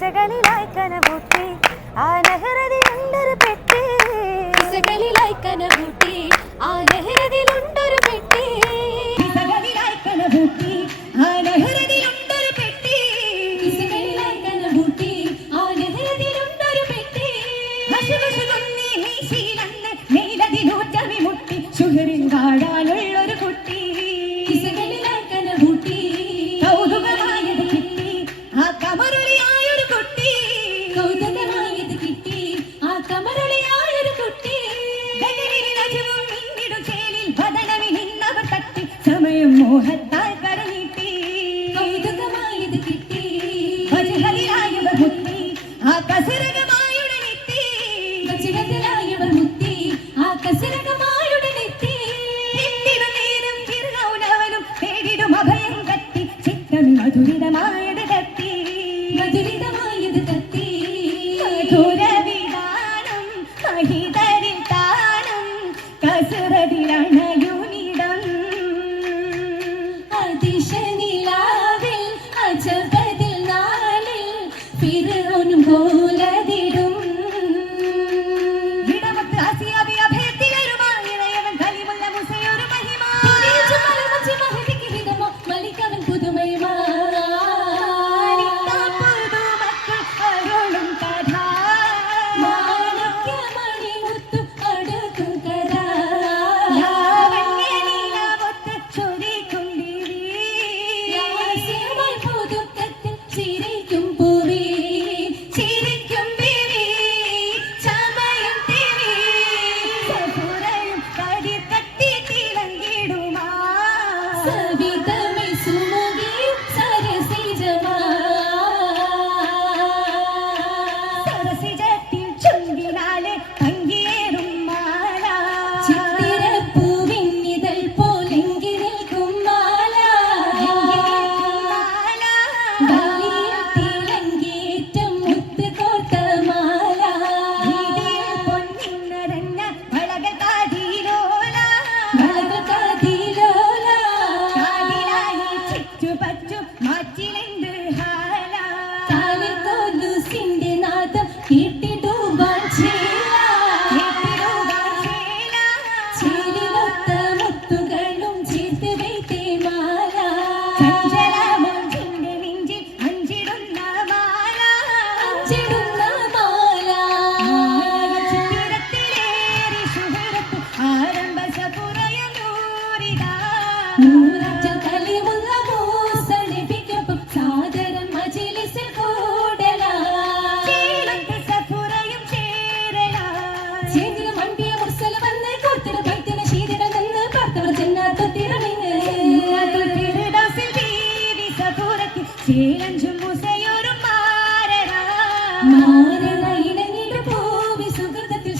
ഇസകളിലായി കനകൂട്ടി ആ ഉണ്ടൊരു പെട്ടി ഇസകളിലായി കനകൂട്ടി ആ നഗരതിലുണ്ടൊരു പെട്ടി ಮೋಹತ್ತಾಯ್ ಕರಹಿತಿ ಕೌತುಕವಾಗಿದೆ ಕಿಟ್ಟಿ ಬಜಹಲಿ ಆಯುವ ಹುಟ್ಟಿ ಆ ಕಸಿರಗ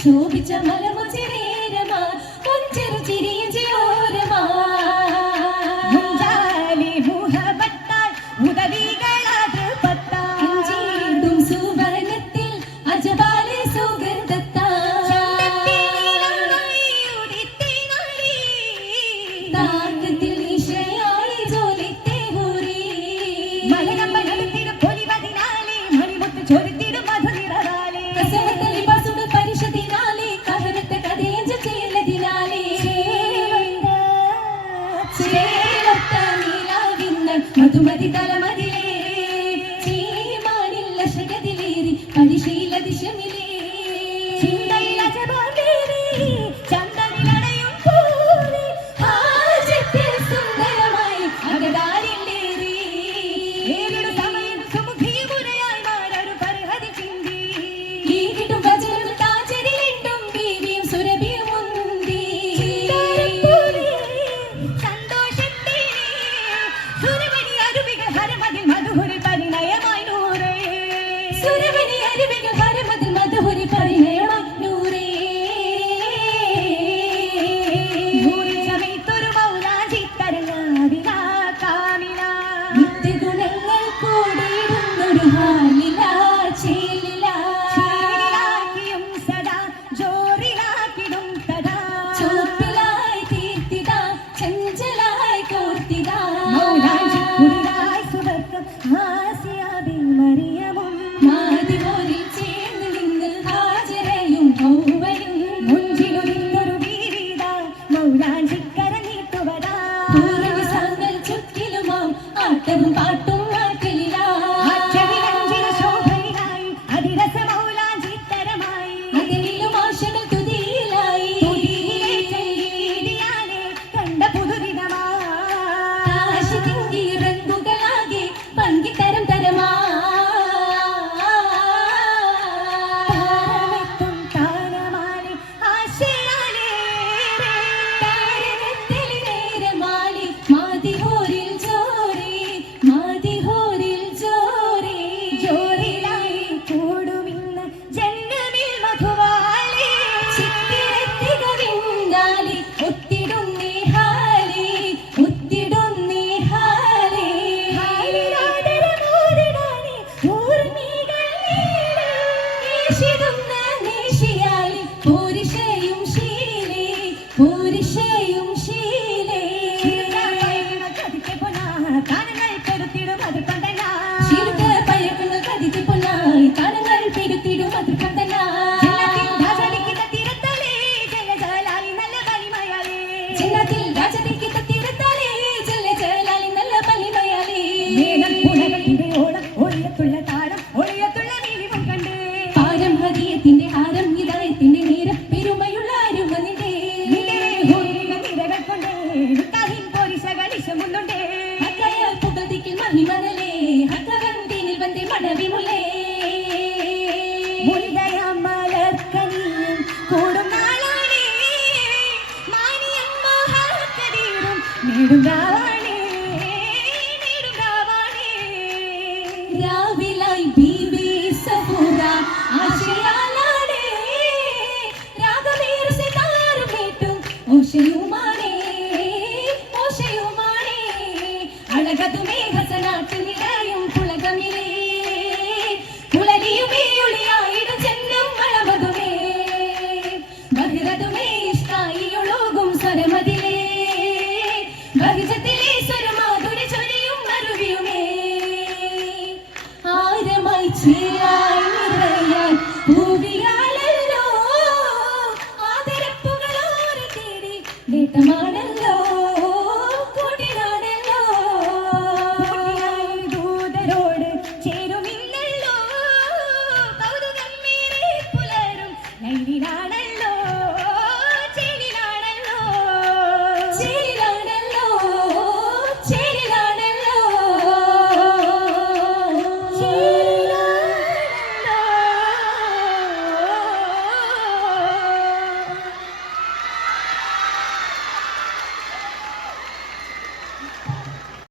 ശോഭിച്ച മലമ Madhumathi Tu la lluvia ಮಹಿಮನಲೇ ಹಗವಂತಿ ನಿಲ್ವಂತೆ Madavi ಮುಲೇ രാവിലായി ബീബി സബൂറ ആശയാലാടേ രാഗമേർ സിതാർ കേട്ടും ഓശയുമാണേ നാട്ടിൽ